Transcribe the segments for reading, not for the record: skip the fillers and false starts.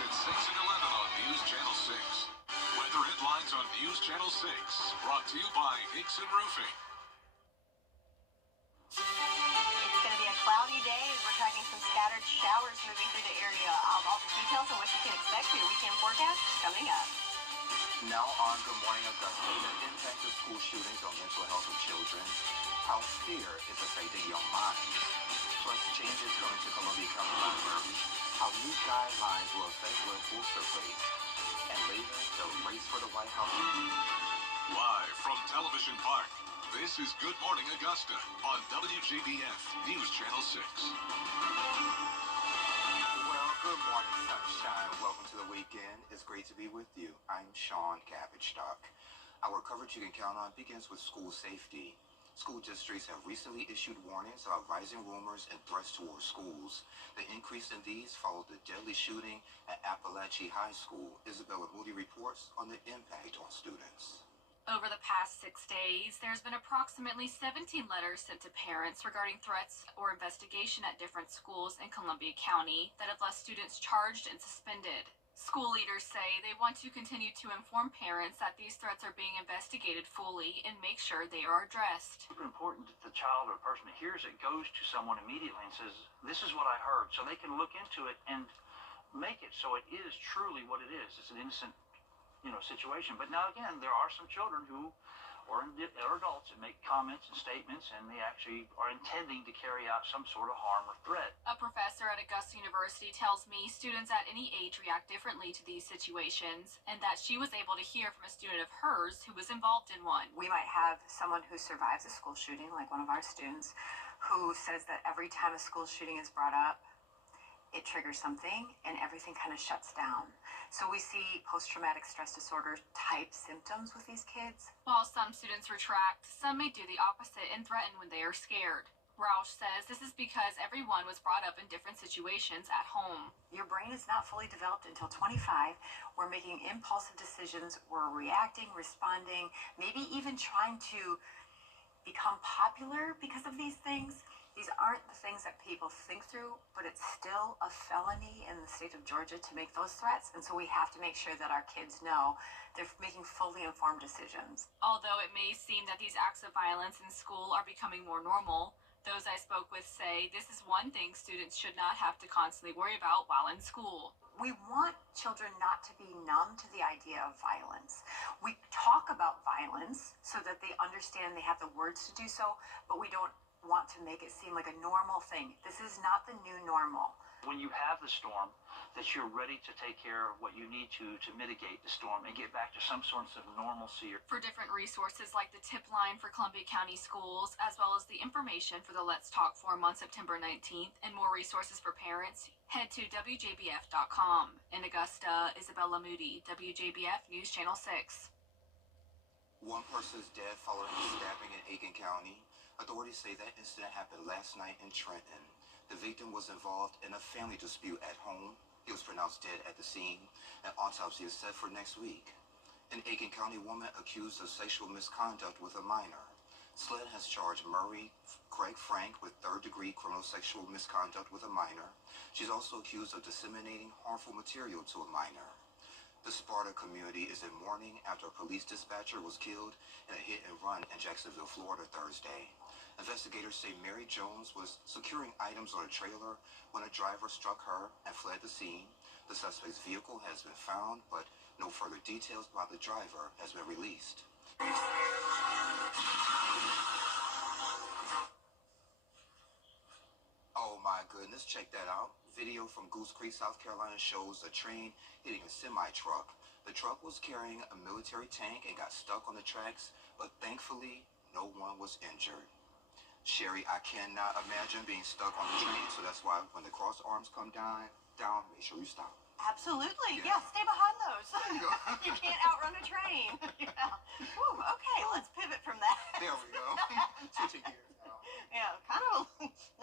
at 6 and 11 on News Channel 6. Weather headlines on News Channel 6, brought to you by Hickson Roofing. It's going to be a cloudy day as we're tracking some scattered showers moving through the area. I'll have all the details on what you can expect for your weekend forecast coming up. Now on Good Morning Augusta, the impact of school shootings on mental health of children, how fear is affecting young minds, plus changes coming to Columbia County Library, how new guidelines will affect where books are placed, and later, the race for the White House. Live from Television Park, this is Good Morning Augusta on WJBF News Channel 6. Well, good morning, sunshine. Welcome to the weekend. It's great to be with you. I'm Sean Cabbage-Stock. Our coverage you can count on begins with school safety. School districts have recently issued warnings about rising rumors and threats towards schools. The increase in these followed the deadly shooting at Appalachia High School. Isabella Moody reports on the impact on students. Over the past 6 days, there's been approximately 17 letters sent to parents regarding threats or investigation at different schools in Columbia County that have left students charged and suspended. School leaders say they want to continue to inform parents that these threats are being investigated fully and make sure they are addressed. It's important that the child or the person that hears it goes to someone immediately and says, this is what I heard, so they can look into it and make it so it is truly what it is. It's an innocent situation. But now again, there are some children who or adults that make comments and statements, and they actually are intending to carry out some sort of harm or threat. A professor at Augusta University tells me students at any age react differently to these situations, and that she was able to hear from a student of hers who was involved in one. We might have someone who survives a school shooting, like one of our students, who says that every time a school shooting is brought up, it triggers something and everything kind of shuts down. So we see post-traumatic stress disorder type symptoms with these kids. While some students retract, some may do the opposite and threaten when they are scared. Rausch says this is because everyone was brought up in different situations at home. Your brain is not fully developed until 25. We're making impulsive decisions. We're reacting, responding, maybe even trying to become popular because of these things. These aren't the things that people think through, but it's still a felony in the state of Georgia to make those threats, and so we have to make sure that our kids know they're making fully informed decisions. Although it may seem that these acts of violence in school are becoming more normal, those I spoke with say this is one thing students should not have to constantly worry about while in school. We want children not to be numb to the idea of violence. We talk about violence so that they understand they have the words to do so, but we don't want to make it seem like a normal thing. This is not the new normal. When you have the storm, that you're ready to take care of what you need to mitigate the storm and get back to some sorts of normalcy. For different resources like the tip line for Columbia County Schools, as well as the information for the Let's Talk Forum on September 19th, and more resources for parents, head to WJBF.com. In Augusta, Isabella Moody, WJBF News Channel 6. One person is dead following a stabbing in Aiken County. Authorities say that incident happened last night in Trenton. The victim was involved in a family dispute at home. He was pronounced dead at the scene. An autopsy is set for next week. An Aiken County woman accused of sexual misconduct with a minor. SLED has charged Murray Craig Frank with third-degree criminal sexual misconduct with a minor. She's also accused of disseminating harmful material to a minor. The Sparta community is in mourning after a police dispatcher was killed in a hit-and-run in Jacksonville, Florida, Thursday. Investigators say Mary Jones was securing items on a trailer when a driver struck her and fled the scene. The suspect's vehicle has been found, but no further details about the driver has been released. Oh my goodness, check that out. Video from Goose Creek, South Carolina shows a train hitting a semi-truck. The truck was carrying a military tank and got stuck on the tracks, but thankfully, no one was injured. Sherry, I cannot imagine being stuck on the train, so that's why when the cross arms come down, make sure you stop. Absolutely. Yeah, stay behind those. You can't outrun a train. Yeah. Whew, okay, let's pivot from that. There we go. Switching gears now. Yeah, kind of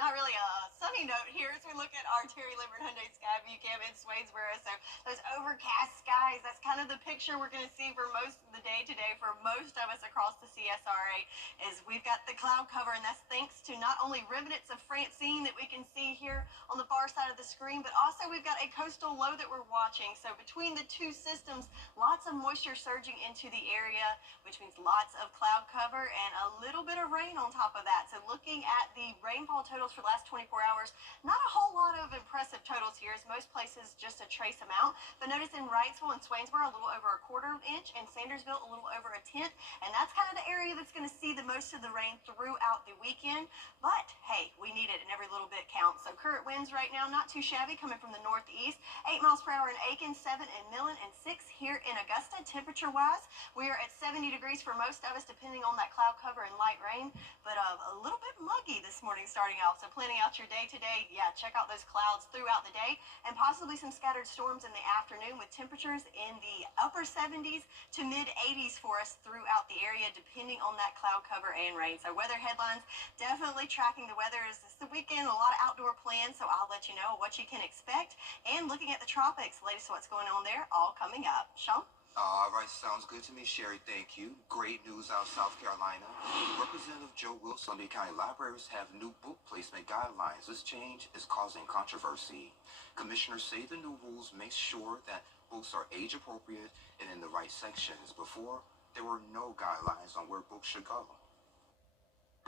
not really a sunny sunny note here as we look at our Terry Limbert Hyundai Sky View Cam in Swainsboro. So those overcast skies, that's kind of the picture we're going to see for most of the day today for most of us across the CSRA. Is we've got the cloud cover, and that's thanks to not only remnants of Francine that we can see here on the far side of the screen, but also we've got a coastal low that we're watching. So between the two systems, lots of moisture surging into the area, which means lots of cloud cover and a little bit of rain on top of that. So looking at the rainfall totals for the last 24 hours, not a whole lot of impressive totals here, as most places just a trace amount. But notice in Wrightsville and Swainsboro, a little over a quarter inch, and Sandersville, a little over a tenth. And that's kind of the area that's going to see the most of the rain throughout the weekend. But hey, we need it, and every little bit counts. So current winds right now, not too shabby, coming from the northeast. 8 miles per hour in Aiken, 7 in Millen, and 6 here in Augusta. Temperature-wise, we are at 70 degrees for most of us, depending on that cloud cover and light rain. But a little bit muggy this morning starting off. So planning out your day today, yeah, check out those clouds throughout the day, and possibly some scattered storms in the afternoon with temperatures in the upper 70s to mid 80s for us throughout the area, depending on that cloud cover and rain. So weather headlines, definitely tracking the weather. As this the weekend, a lot of outdoor plans, so I'll let you know what you can expect. And looking at the tropics, latest what's going on there, all coming up. Sean? All right, sounds good to me, Sherry. Thank you. Great news out of South Carolina. Representative Joe Wilson, Columbia County Libraries have new book placement guidelines. This change is causing controversy. Commissioners say the new rules make sure that books are age appropriate and in the right sections. Before, there were no guidelines on where books should go.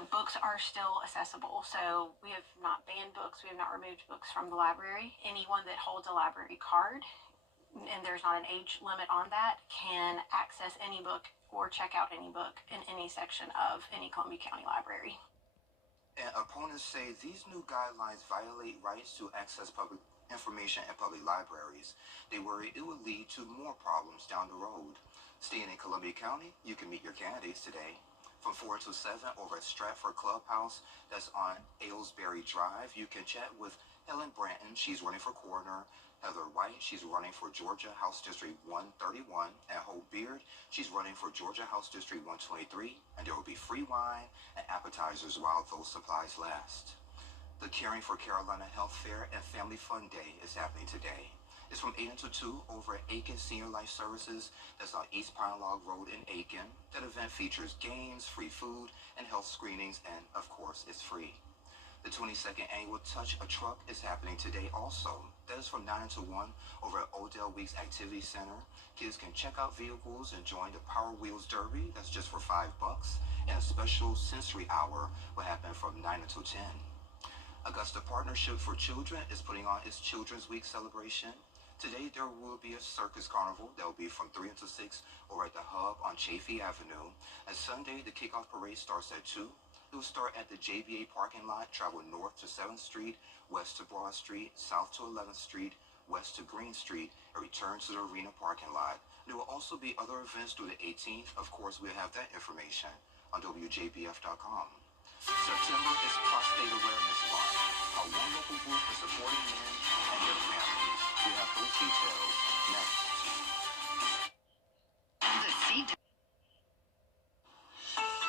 Books are still accessible, so we have not banned books. We have not removed books from the library. Anyone that holds a library card, and there's not an age limit on that, can access any book or check out any book in any section of any Columbia County library. And opponents say these new guidelines violate rights to access public information at public libraries. They worry it would lead to more problems down the road. Staying in Columbia County, you can meet your candidates today. From 4 to 7 over at Stratford Clubhouse, that's on Aylesbury Drive. You can chat with Helen Branton, she's running for coroner. Heather White, she's running for Georgia House District 131, and Hope Beard, she's running for Georgia House District 123, and there will be free wine and appetizers while those supplies last. The Caring for Carolina Health Fair and Family Fun Day is happening today. It's from 8 until 2 over at Aiken Senior Life Services, that's on East Pine Log Road in Aiken. That event features games, free food, and health screenings, and of course, it's free. The 22nd annual Touch a Truck is happening today also. That is from 9 to 1 over at Odell Weeks Activity Center. Kids can check out vehicles and join the Power Wheels Derby. That's just for $5. And a special sensory hour will happen from 9 until 10. Augusta Partnership for Children is putting on its Children's Week celebration. Today there will be a circus carnival that will be from 3 until 6 over at the Hub on Chaffee Avenue. And Sunday, the kickoff parade starts at 2. It will start at the JBA parking lot, travel north to 7th Street, west to Broad Street, south to 11th Street, west to Green Street, and return to the arena parking lot. There will also be other events through the 18th. Of course, we'll have that information on WJBF.com. September is Prostate Awareness Month. How one local group is supporting men and their families. We have those details next.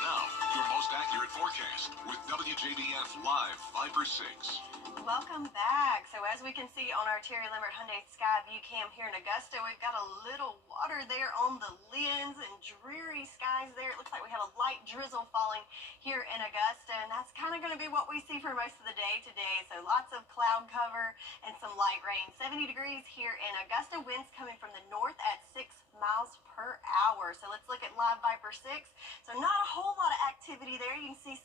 Now, your most accurate forecast with WJBF Live 5/6. Welcome back. So as we can see on our Terry Limbert Hyundai Sky View Cam here in Augusta, we've got a little water there on the lens and dreary skies there. It looks like we have a light drizzle falling here in Augusta, and that's kind of going to be what we see for most of the day today. So lots of cloud cover and some light rain. 70 degrees here in Augusta. Winds coming from the north at 6 miles per hour. So let's look at Live Viper 6. So not a whole lot of activity there. You can see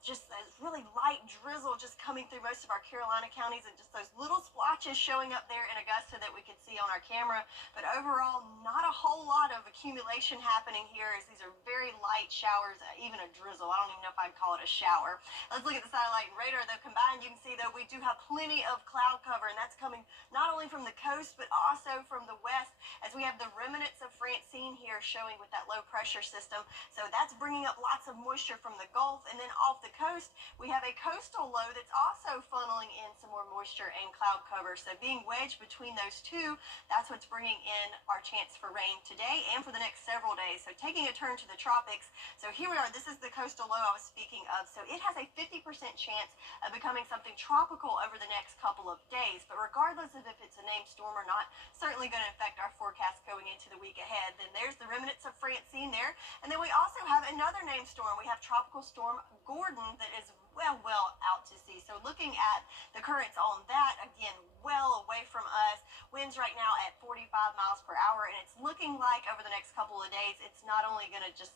just a really light drizzle just coming through most of our Carolina counties, and just those little splotches showing up there in Augusta that we could see on our camera. But overall, not a whole lot of accumulation happening here, as these are very light showers, even a drizzle. I don't even know if I'd call it a shower. Let's look at the satellite and radar, though. Combined, you can see, though, we do have plenty of cloud cover, and that's coming not only from the coast, but also from the west, as we have the remnants of Francine here showing with that low pressure system. So that's bringing up lots of moisture from the Gulf and then off the the coast, we have a coastal low that's also funneling in some more moisture and cloud cover. So being wedged between those two, that's what's bringing in our chance for rain today and for the next several days. So taking a turn to the tropics. So here we are. This is the coastal low I was speaking of. So it has a 50% chance of becoming something tropical over the next couple of days. But regardless of if it's a named storm or not, certainly going to affect our forecast going into the week ahead. Then there's the remnants of Francine there. And then we also have another named storm. We have Tropical Storm Gordon that is well out to sea. So looking at the currents on that, again, well away from us. Winds right now at 45 miles per hour, and it's looking like over the next couple of days, it's not only going to just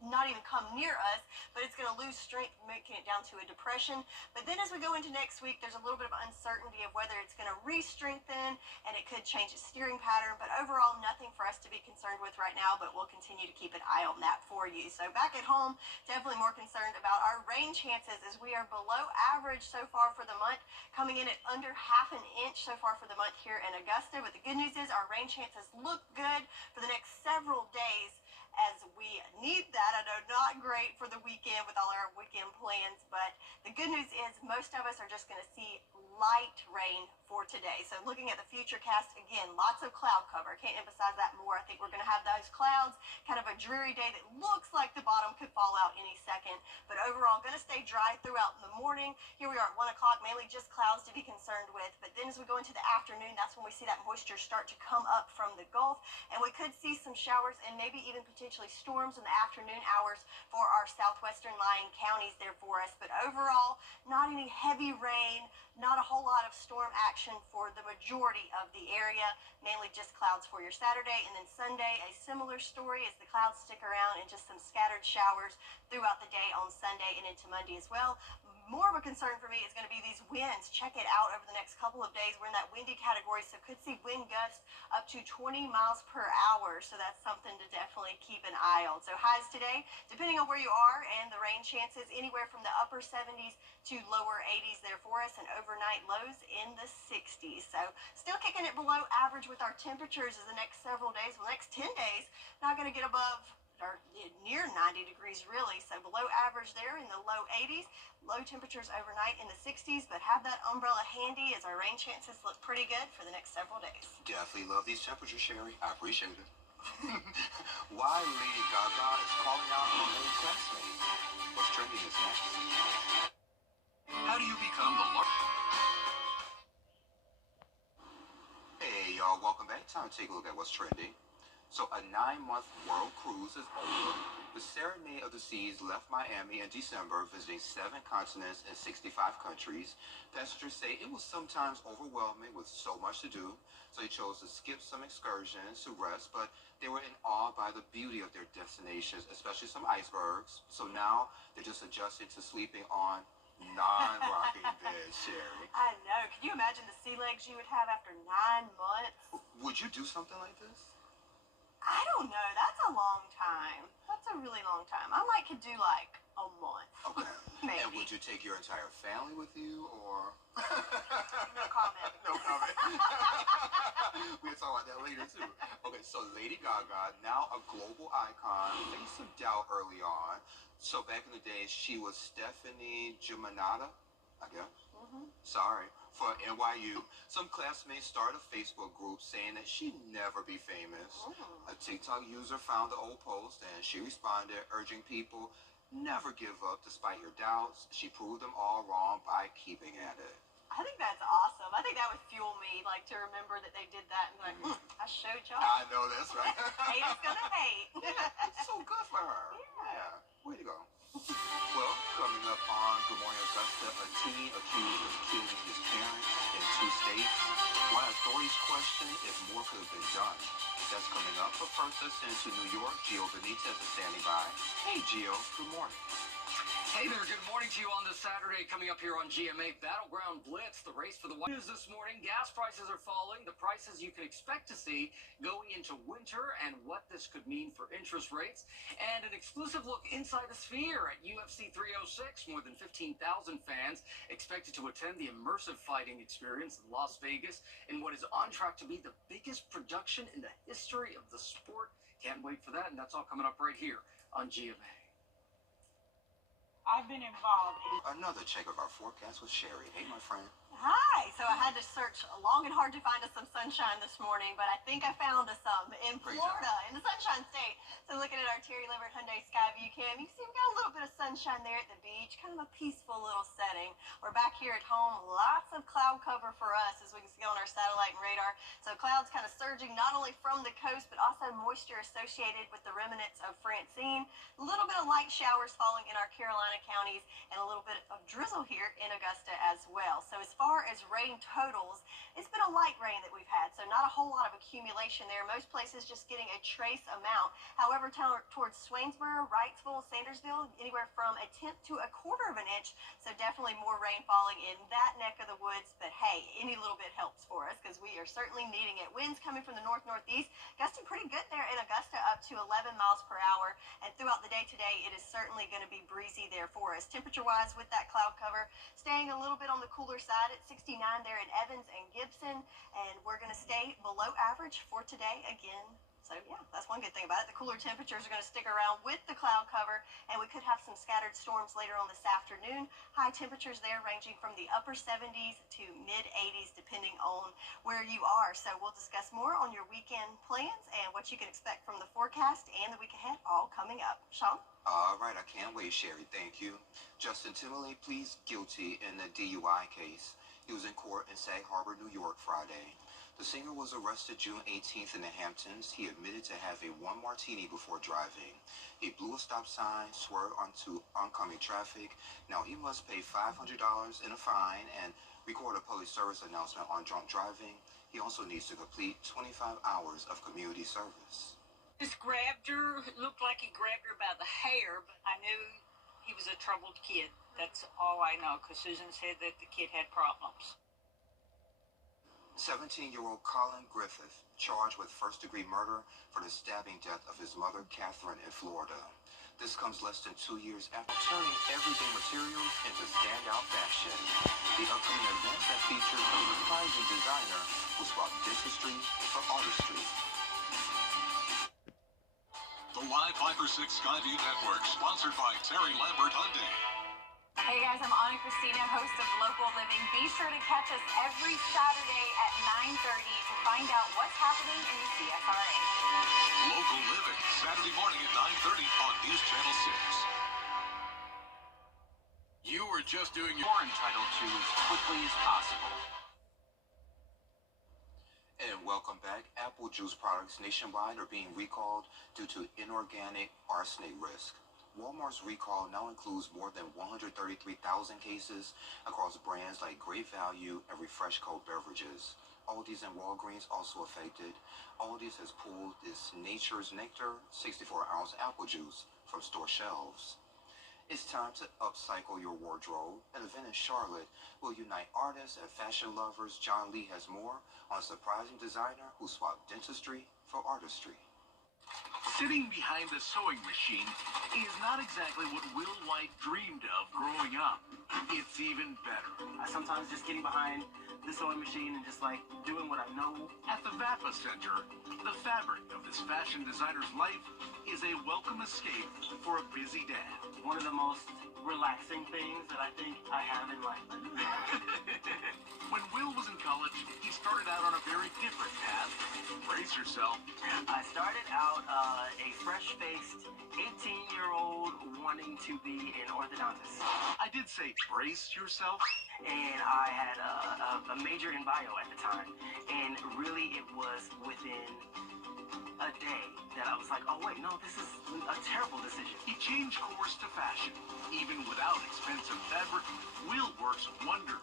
not even come near us, but it's going to lose strength, making it down to a depression. But then as we go into next week, there's a little bit of uncertainty of whether it's going to re-strengthen, and it could change its steering pattern. But overall, nothing for us to be concerned with right now, but we'll continue to keep an eye on that for you. So back at home, definitely more concerned about our rain chances as we are below average so far for the month, coming in at under half an inch so far for the month here in Augusta. But the good news is our rain chances look good for the next several days, as we need that. I know not great for the weekend with all our weekend plans, but the good news is most of us are just going to see light rain for today. So looking at the future cast, again, lots of cloud cover. Can't emphasize that more. I think we're going to have those clouds, kind of a dreary day that looks like the bottom could fall out any second, but overall going to stay dry throughout the morning. Here we are at 1 o'clock, mainly just clouds to be concerned with, but then as we go into the afternoon, that's when we see that moisture start to come up from the Gulf, and we could see some showers and maybe even potentially storms in the afternoon hours for our southwestern lying counties there for us. But overall, not any heavy rain, not a whole lot of storm action for the majority of the area, mainly just clouds for your Saturday. And then Sunday, a similar story as the clouds stick around and just some scattered showers throughout the day on Sunday and into Monday as well. More of a concern for me is going to be these winds. Check it out over the next couple of days. We're in that windy category, so could see wind gusts up to 20 miles per hour. So that's something to definitely keep an eye on. So highs today, depending on where you are, and the rain chances anywhere from the upper 70s to lower 80s there for us, and overnight lows in the 60s. So still kicking it below average with our temperatures as the next several days. Well, next 10 days, not going to get above or near 90 degrees really, so below average there in the low 80s, low temperatures overnight in the 60s, but have that umbrella handy as our rain chances look pretty good for the next several days. Definitely love these temperatures, Sherry. I appreciate it. Why Lady Gaga is calling out her old classmates. What's trending is next. How do you become the largest? Hey y'all, welcome back. Time to take a look at what's trending. So a 9-month world cruise is over. The Serenade of the Seas left Miami in December, visiting 7 continents and 65 countries. Passengers say it was sometimes overwhelming with so much to do, so they chose to skip some excursions to rest, but they were in awe by the beauty of their destinations, especially some icebergs. So now they're just adjusting to sleeping on non-rocking beds, Sherry. I know. Can you imagine the sea legs you would have after 9 months? Would you do something like this? I don't know. That's a long time. That's a really long time. I might could do like a month. Okay. Maybe. And would you take your entire family with you, or? No comment. No comment. We'll talk about that later, too. Okay, so Lady Gaga, now a global icon, faced some doubt early on. So back in the day, she was Stephanie Gimanata, I guess. Sorry, for NYU. Some classmates started a Facebook group saying that she'd never be famous. A TikTok user found the old post and she responded, urging people, never give up despite your doubts. She proved them all wrong by keeping at it. I think that's awesome. I think that would fuel me, like, to remember that they did that and be like, I showed y'all. I know, that's right. Hate is gonna hate. Yeah, it's so good for her. Yeah. Way to go. Well, coming up on Good Morning Augusta, a teen accused of killing his parents in 2 states. Why authorities question if more could have been done. That's coming up. But first, let's send to New York. Gio Benitez is standing by. Hey, Gio. Good morning. Hey there, good morning to you on this Saturday. Coming up here on GMA Battleground Blitz, the race for the White News this morning. Gas prices are falling, the prices you can expect to see going into winter, and what this could mean for interest rates. And an exclusive look inside the Sphere at UFC 306. More than 15,000 fans expected to attend the immersive fighting experience in Las Vegas in what is on track to be the biggest production in the history of the sport. Can't wait for that, and that's all coming up right here on GMA. I've been involved in. Another check of our forecast with Sherry. Hey, my friend. Hi. So I had to search long and hard to find us some sunshine this morning, but I think I found us some in Great Florida, job. in the Sunshine State. So looking at our Terry Lambert Hyundai Skyview cam, you can see we've got a little bit of sunshine there at the beach, kind of a peaceful little setting. We're back here at home, lots of cloud cover for us, as we can see on our satellite and radar. So clouds kind of surging not only from the coast, but also moisture associated with the remnants of Francine. A little bit of light showers falling in our Carolina counties, and a little bit of drizzle here in Augusta as well. So as far as rain totals, it's been a light rain that we've had, so not a whole lot of accumulation there. Most places just getting a trace amount. However, towards Swainsboro, Wrightsville, Sandersville, anywhere from a tenth to a quarter of an inch. So definitely more rain falling in that neck of the woods. But hey, any little bit helps for us because we are certainly needing it. Winds coming from the north-northeast, gusting pretty good there in Augusta, up to 11 miles per hour. And throughout the day today, it is certainly going to be breezy there for us. Temperature-wise, with that cloud cover, staying a little bit on the cooler side at 69 there in Evans and Gibson, and we're going to stay below average for today again. So yeah, that's one good thing about it. The cooler temperatures are going to stick around with the cloud cover, and we could have some scattered storms later on this afternoon. High temperatures there ranging from the upper 70s to mid 80s depending on where you are. So we'll discuss more on your weekend plans and what you can expect from the forecast and the week ahead, all coming up. Sean? All right, I can't wait, Sherry. Thank you. Justin Timberlake pleads guilty in the DUI case. He was in court in Sag Harbor, New York, Friday. The singer was arrested June 18th in the Hamptons. He admitted to having one martini before driving. He blew a stop sign, swerved onto oncoming traffic. Now he must pay $500 in a fine and record a public service announcement on drunk driving. He also needs to complete 25 hours of community service. Just grabbed her, looked like he grabbed her by the hair, but I knew he was a troubled kid. That's all I know, because Susan said that the kid had problems. 17-year-old Colin Griffith, charged with first-degree murder for the stabbing death of his mother, Catherine, in Florida. This comes less than 2 years after turning everyday materials into standout fashion. The upcoming event that features a surprising designer who swapped dentistry for artistry. The Live 5 for 6 Skyview Network, sponsored by Terry Lambert Hyundai. Hey guys, I'm Anna Christina, host of Local Living. Be sure to catch us every Saturday at 9:30 to find out what's happening in the CSRA. Local Living, Saturday morning at 9:30 on News Channel 6. You were just doing You're entitled to as quickly as possible. And welcome back. Apple juice products nationwide are being recalled due to inorganic arsenic risk. Walmart's recall now includes more than 133,000 cases across brands like Great Value and Refresh Cold beverages. Aldi's and Walgreens also affected. Aldi's has pulled its Nature's Nectar 64-ounce apple juice from store shelves. It's time to upcycle your wardrobe. An event in Charlotte will unite artists and fashion lovers. John Lee has more on a surprising designer who swapped dentistry for artistry. Sitting behind the sewing machine is not exactly what Will White dreamed of growing up. It's even better. I sometimes just getting behind the sewing machine and just like doing what I know. At the VAPA Center, the fabric of this fashion designer's life is a welcome escape for a busy dad. One of the most relaxing things that I think I have in life. When Will was in college, he started out on a very different path. Brace yourself. I started out a fresh-faced 18-year-old wanting to be an orthodontist. I did say brace yourself. And I had a major in bio at the time. And really it was within a day that I was like, oh wait, no, this is a terrible decision. He changed course to fashion. Even without expensive fabric, Will works wonders.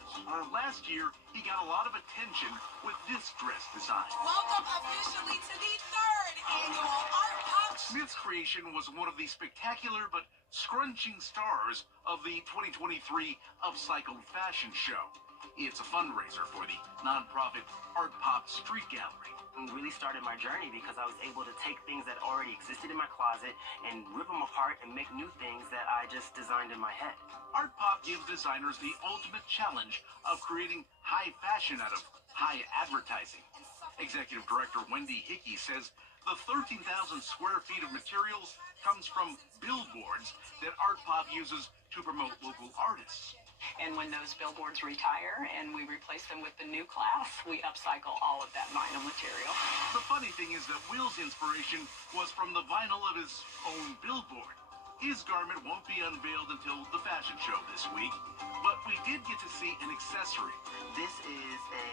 Last year, he got a lot of attention with this dress design. Welcome officially to the 3rd annual Art Pop. Smith's creation was one of the spectacular but scrunching stars of the 2023 Upcycled Fashion Show. It's a fundraiser for the nonprofit Art Pop Street Gallery. Really started my journey because I was able to take things that already existed in my closet and rip them apart and make new things that I just designed in my head. Art Pop gives designers the ultimate challenge of creating high fashion out of high advertising. Executive Director Wendy Hickey says the 13,000 square feet of materials comes from billboards that Art Pop uses to promote local artists. And when those billboards retire and we replace them with the new class, we upcycle all of that vinyl material. The funny thing is that Will's inspiration was from the vinyl of his own billboard. His garment won't be unveiled until the fashion show this week, but we did get to see an accessory. This is a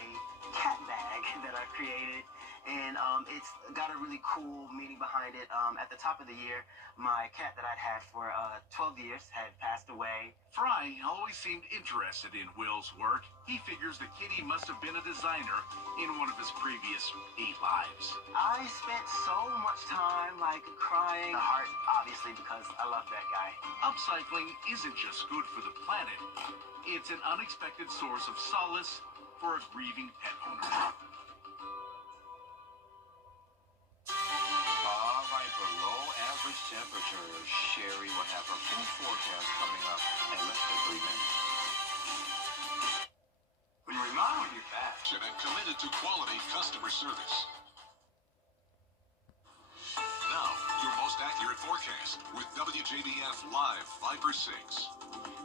cat bag that I created, and it's got a really cool meaning behind it. At the top of the year, my cat that I'd had for 12 years had passed away. Fry always seemed interested in Will's work. He figures the kitty must have been a designer in one of his previous 8 lives. I spent so much time crying. The heart, obviously, because I love that guy. Upcycling isn't just good for the planet. It's an unexpected source of solace for a grieving pet owner. All right, below average temperatures. Sherry will have her full forecast coming up in less than 3 minutes. When you're remodeling your bath, and committed to quality customer service. Now, your most accurate forecast with WJBF Live 5/6.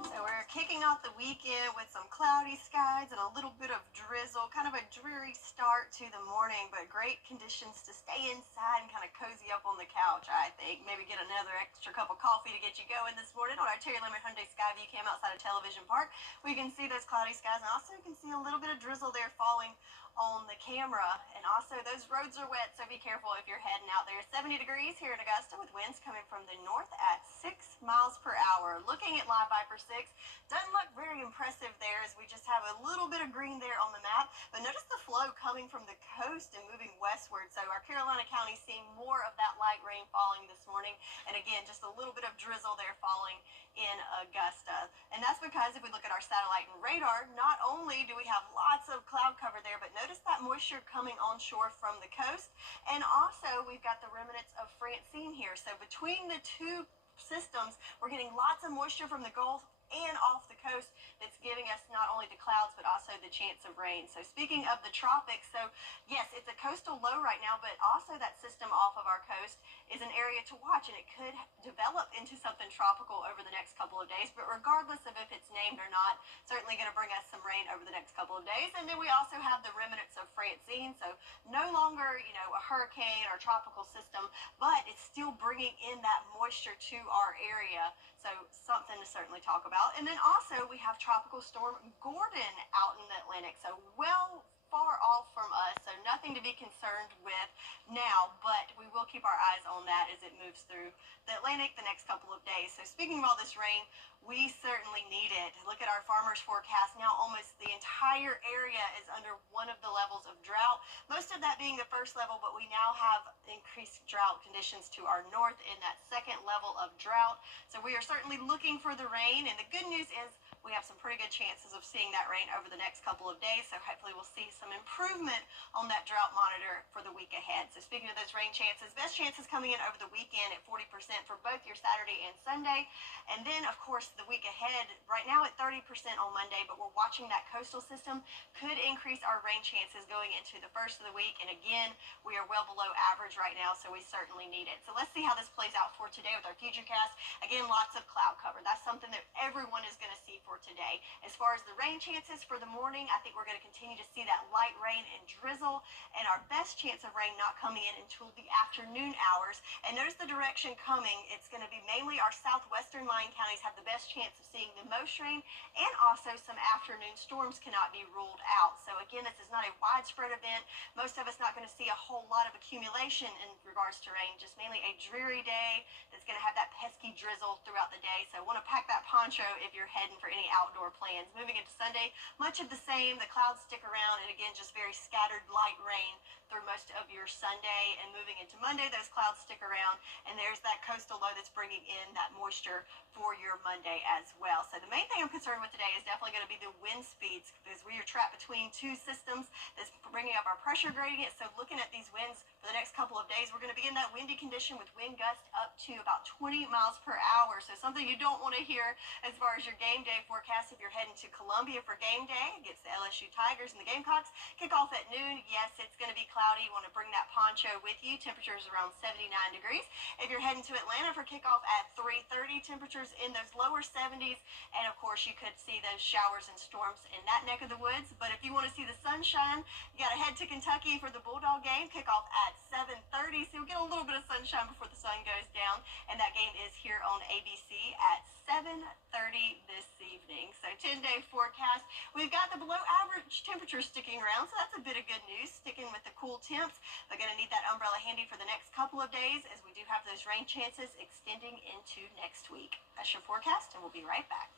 So we're kicking off the weekend with some cloudy skies and a little bit of drizzle, kind of a dreary start to the morning, but great conditions to stay inside and kind of cozy up on the couch, I think. Maybe get another extra cup of coffee to get you going this morning on our Terry Lemon Hyundai Skyview cam outside of Television Park. We can see those cloudy skies, and also you can see a little bit of drizzle there falling on the camera, and also those roads are wet, so be careful if you're heading out there. 70 degrees here in Augusta with winds coming from the north at 6 miles per hour. Looking at Live Viper 6, doesn't look very impressive there as we just have a little bit of green there on the map, but notice the flow coming from the coast and moving westward, so our Carolina county seeing more of that light rain falling this morning, and again, just a little bit of drizzle there falling in Augusta. And that's because if we look at our satellite and radar, not only do we have lots of cloud cover there, but notice that moisture coming onshore from the coast. And also we've got the remnants of Francine here. So between the two systems, we're getting lots of moisture from the Gulf and off the coast that's giving us not only the clouds but also the chance of rain. So speaking of the tropics, so yes, it's a coastal low right now, but also that system off of our coast is an area to watch, and it could develop into something tropical over the next couple of days. But regardless of if it's named or not, certainly going to bring us some rain over the next couple of days. And then we also have the remnants of Francine, so no longer, a hurricane or tropical system, but it's still bringing in that moisture to our area. So something to certainly talk about. And then also we have Tropical Storm Gordon out in the Atlantic, so well far off from us, so nothing to be concerned with now, but we will keep our eyes on that as it moves through the Atlantic the next couple of days. So speaking of all this rain, we certainly need it. Look at our farmers forecast now. Almost the entire area is under one of the levels of drought, most of that being the first level, but we now have increased drought conditions to our north in that second level of drought. So we are certainly looking for the rain, and the good news is we have some pretty good chances of seeing that rain over the next couple of days, so hopefully we'll see some improvement on that drought monitor for the week ahead. So speaking of those rain chances, best chances coming in over the weekend at 40% for both your Saturday and Sunday. And then, of course, the week ahead, right now at 30% on Monday, but we're watching that coastal system could increase our rain chances going into the first of the week. And again, we are well below average right now, so we certainly need it. So let's see how this plays out for today with our futurecast. Again, lots of cloud cover. That's something that everyone is going to see for today. As far as the rain chances for the morning, I think we're going to continue to see that light rain and drizzle, and our best chance of rain not coming in until the afternoon hours. And notice the direction coming. It's going to be mainly our southwestern lying counties have the best chance of seeing the most rain, and also some afternoon storms cannot be ruled out. So again, this is not a widespread event. Most of us not going to see a whole lot of accumulation in regards to rain, just mainly a dreary day that's going to have that pesky drizzle throughout the day. So want to pack that poncho if you're heading for any outdoor plans. Moving into Sunday, much of the same. The clouds stick around, and again, just very scattered light rain through most of your Sunday. And moving into Monday, those clouds stick around, and there's that coastal low that's bringing in that moisture for your Monday as well. So the main thing I'm concerned with today is definitely going to be the wind speeds, because we are trapped between two systems that's bringing up our pressure gradient. So looking at these winds for the next couple of days, we're going to be in that windy condition with wind gusts up to about 20 miles per hour. So something you don't want to hear as far as your game day forecast if you're heading to Columbia for game day against the LSU Tigers and the Gamecocks. Kick off at noon. Yes, it's going to be cloudy. You want to bring that poncho with you. Temperatures around 79 degrees. If you're heading to Atlanta for kickoff at 3:30, temperatures in those lower 70s. And of course, you could see those showers and storms in that neck of the woods. But if you want to see the sunshine, you got to head to Kentucky for the Bulldog game. Kickoff at 7:30. So you'll get a little bit of sunshine before the sun goes down. And that game is here on ABC at 7:30 this evening. So 10-day forecast. We've got the below average temperature sticking around. So that's a bit of good news. Sticking with the cool temps. They're going to need that umbrella handy for the next couple of days as we do have those rain chances extending into next week. That's your forecast, and we'll be right back.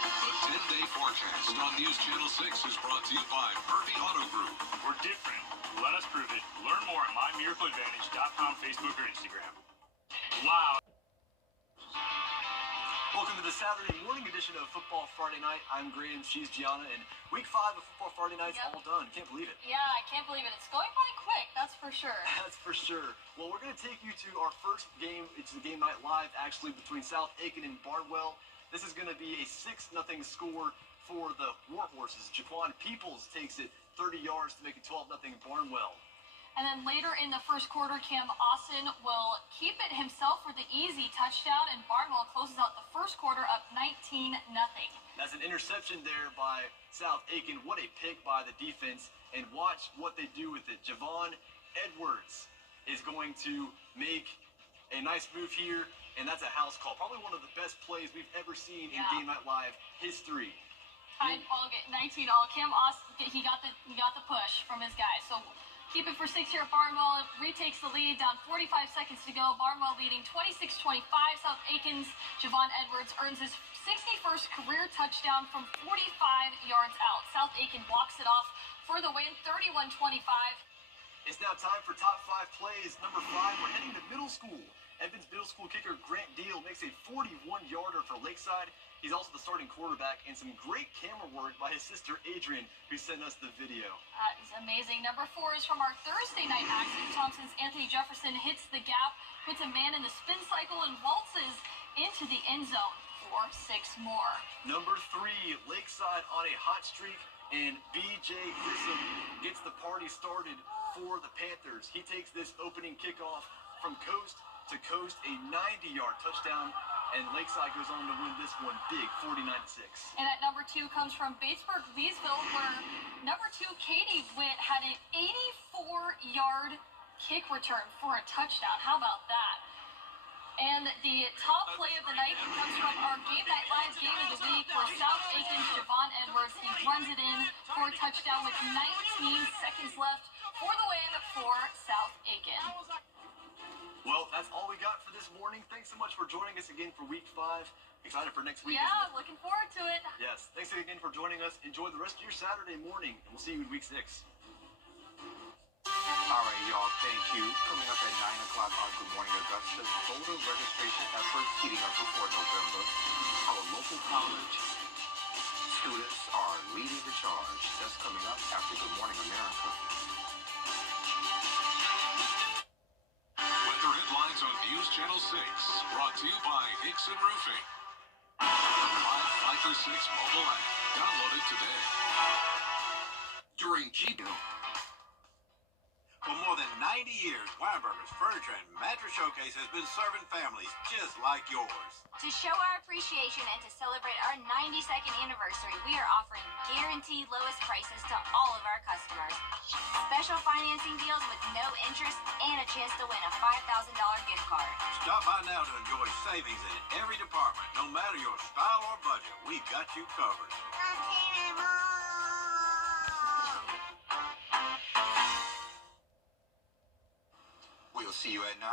The 10-day forecast on News Channel 6 is brought to you by Murphy Auto Group. We're different. Let us prove it. Learn more at mymiracleadvantage.com, Facebook, or Instagram. Wow. Welcome to the Saturday morning edition of Football Friday Night. I'm Graham, she's Gianna, and week 5 of Football Friday Night's all done. Can't believe it. Yeah, I can't believe it. It's going by quick, that's for sure. That's for sure. Well, we're going to take you to our first game. It's the game night live, actually, between South Aiken and Barnwell. This is going to be a 6-0 score for the Warhorses. Jaquan Peoples takes it 30 yards to make it 12-0 Barnwell. And then later in the first quarter, Cam Austin will keep it himself for the easy touchdown, and Barnwell closes out the first quarter up 19-0. That's an interception there by South Aiken. What a pick by the defense, and watch what they do with it. Javon Edwards is going to make a nice move here, and that's a house call. Probably one of the best plays we've ever seen in Game Night Live history. I'll get 19-all. Cam Austin, he got the push from his guys. So keep it for 6 here at Barnwell. Retakes the lead, down 45 seconds to go. Barnwell leading 26-25. South Aiken's Javon Edwards earns his 61st career touchdown from 45 yards out. South Aiken walks it off for the win, 31-25. It's now time for top 5 plays. Number 5, we're heading to middle school. Evans Middle School kicker Grant Deal makes a 41-yarder for Lakeside. He's also the starting quarterback, and some great camera work by his sister Adrian, who sent us the video. That is amazing. Number 4 is from our Thursday night action. Thompson's Anthony Jefferson hits the gap, puts a man in the spin cycle, and waltzes into the end zone for 6 more. Number 3, Lakeside on a hot streak, and B.J. Grissom gets the party started for the Panthers. He takes this opening kickoff from coast to coast, a 90-yard touchdown, and Lakeside goes on to win this one big, 49-6. And at number 2 comes from Batesburg-Leesville, where number 2, Katie Witt, had an 84-yard kick return for a touchdown. How about that? And the top play of the night comes from our Game Night Live Game of the Week, where South Aiken's Javon Edwards, he runs it in for a touchdown with 19 seconds left for the win for South Aiken. Well, that's all we got for this morning. Thanks so much for joining us again for week 5. Excited for next week. Yeah, looking forward to it. Yes. Thanks again for joining us. Enjoy the rest of your Saturday morning, and we'll see you in week 6. All right, y'all, thank you. Coming up at 9 o'clock on Good Morning Augusta, voter registration efforts heating up before November. Our local college students are leading the charge. That's coming up after Good Morning America. Weather headlines on News Channel 6, brought to you by Hickson Roofing. Live 5 to 6 mobile app. Download it today. During GBO. For more than 90 years, Weinberger's Furniture and Mattress Showcase has been serving families just like yours. To show our appreciation and to celebrate our 92nd anniversary, we are offering guaranteed lowest prices to all of our customers. Special financing deals with no interest and a chance to win a $5,000 gift card. Stop by now to enjoy savings in every department. No matter your style or budget, we've got you covered. We'll see you at 9.